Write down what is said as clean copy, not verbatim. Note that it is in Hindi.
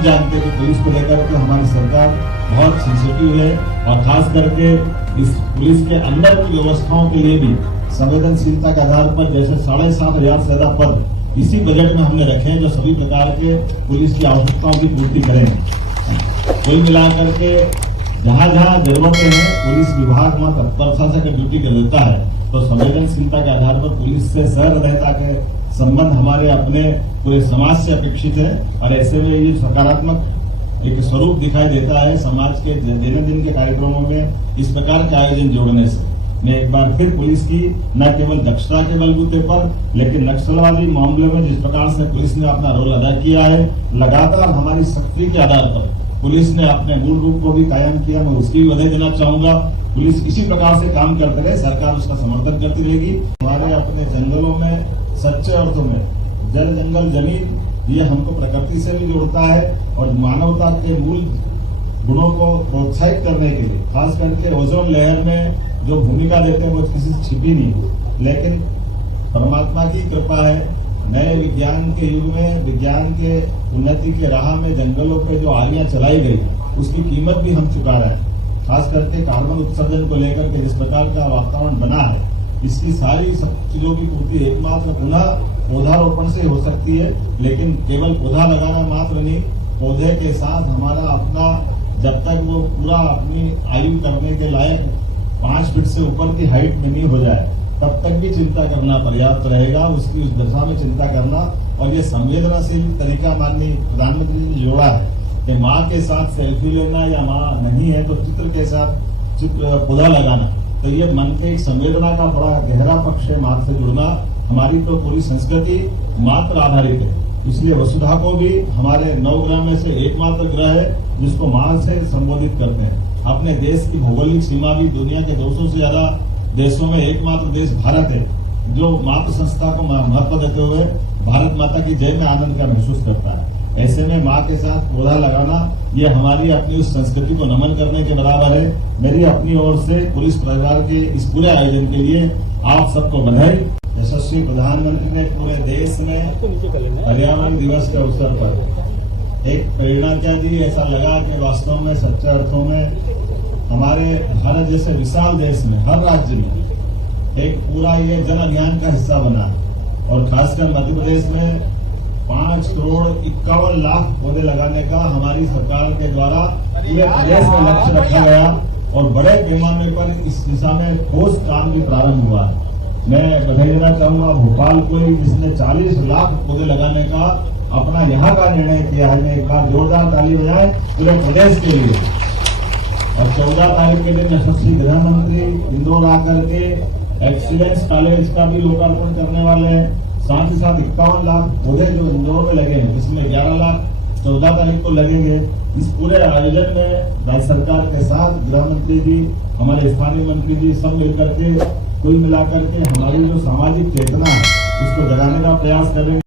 सब जानते हैं कि पुलिस को लेकर के हमारी सरकार बहुत सेंसिटिव है और खास करके इस पुलिस के अंदर की व्यवस्थाओं के लिए भी संवेदनशीलता के आधार पर जैसे 7,500 से ज्यादा पद इसी बजट में हमने रखे हैं जो सभी प्रकार के पुलिस की आवश्यकताओं की पूर्ति करेंगे। कुल मिलाकर के जहाँ जहाँ जरूरतें हैं पुलिस विभाग वहाँ तत्परता से ड्यूटी कर देता है। तो संवेदनशीलता के आधार पर पुलिस से सहृदयता के संबंध हमारे अपने पूरे समाज से अपेक्षित है और ऐसे में ये सकारात्मक एक स्वरूप दिखाई देता है समाज के दैनंदिन के कार्यक्रमों में इस प्रकार के आयोजन जोड़ने से। मैं एक बार फिर पुलिस की न केवल दक्षता के बलबूते पर लेकिन नक्सलवादी मामले में जिस प्रकार से पुलिस ने अपना रोल अदा किया है, लगातार हमारी सख्ती के आधार पर पुलिस ने अपने मूल रूप को भी कायम किया। मैं उसकी भी बधाई देना चाहूंगा। पुलिस इसी प्रकार से काम करते रहे, सरकार उसका समर्थन करती रहेगी। हमारे अपने जंगलों में सच्चे अर्थों में जल जंगल जमीन ये हमको प्रकृति से भी जोड़ता है और मानवता के मूल गुणों को प्रोत्साहित करने के लिए खास करके ओजोन लेयर में जो भूमिका देते हैं वो किसी से छिपी नहीं, लेकिन परमात्मा की कृपा है। नए विज्ञान के युग में विज्ञान के उन्नति के राह में जंगलों पे जो आलियां चलाई गई उसकी कीमत भी हम चुका रहे हैं। खास करके कार्बन उत्सर्जन को लेकर के जिस प्रकार का वातावरण बना है इसकी सारी सब चीजों की पूर्ति एकमात्र पुनः पौधारोपण से हो सकती है। लेकिन केवल पौधा लगाना मात्र नहीं, पौधे के साथ हमारा अपना जब तक वो पूरा अपनी आयु करने के लायक 5 फीट से ऊपर की हाइट में नहीं हो जाए तब तक भी चिंता करना पर्याप्त रहेगा। उसकी उस दशा में चिंता करना और ये संवेदनशील तरीका माननीय प्रधानमंत्री ने जोड़ा है कि माँ के साथ सेल्फी लेना या माँ नहीं है तो चित्र के साथ पौधा लगाना, तो ये मन के एक संवेदना का बड़ा गहरा पक्ष है। माँ से जुड़ना हमारी तो पूरी संस्कृति मात्र आधारित है, इसलिए वसुधा को भी हमारे 9 ग्रह में से एकमात्र ग्रह है जिसको माँ से संबोधित करते हैं। अपने देश की भौगोलिक सीमा भी दुनिया के 200 से ज्यादा देशों में एकमात्र देश भारत है जो मातृ संस्था को महत्व देते हुए भारत माता की जय में आनंद का महसूस करता है। ऐसे में माँ के साथ पौधा लगाना ये हमारी अपनी उस संस्कृति को नमन करने के बराबर है। मेरी अपनी ओर से पुलिस परिवार के इस पूरे आयोजन के लिए आप सबको बधाई। यशस्वी प्रधानमंत्री ने पूरे देश में पर्यावरण दिवस के अवसर पर एक प्रेरणा क्या दी, ऐसा लगा कि वास्तव में सच्चे अर्थों में हमारे भारत जैसे विशाल देश में हर राज्य में एक पूरा ये जन अभियान का हिस्सा बना और खासकर मध्य प्रदेश में 5,51,00,000 पौधे लगाने का हमारी सरकार के द्वारा पूरे प्रदेश में लक्ष्य रखा गया और बड़े पैमाने पर इस दिशा में ठोस काम भी प्रारंभ हुआ है। मैं बधाई देना चाहूंगा भोपाल को ही जिसने 40 लाख पौधे लगाने का अपना यहाँ का निर्णय किया है। मैं एक बार जोरदार ताली बजाए पूरे प्रदेश के लिए। और 14 तारीख के दिन यशस्वी गृह मंत्री इंदौर आकर के एक्सीलेंस कॉलेज का भी लोकार्पण करने वाले हैं। साथ ही साथ 51 लाख पौधे जो इंदौर में लगे हैं जिसमें 11 लाख 14 तारीख को लगेंगे। इस पूरे आयोजन में राज्य सरकार के साथ गृह मंत्री जी, हमारे स्थानीय मंत्री जी सब मिलकर के कुल मिलाकर के हमारी जो सामाजिक चेतना है उसको जगाने का प्रयास करेंगे।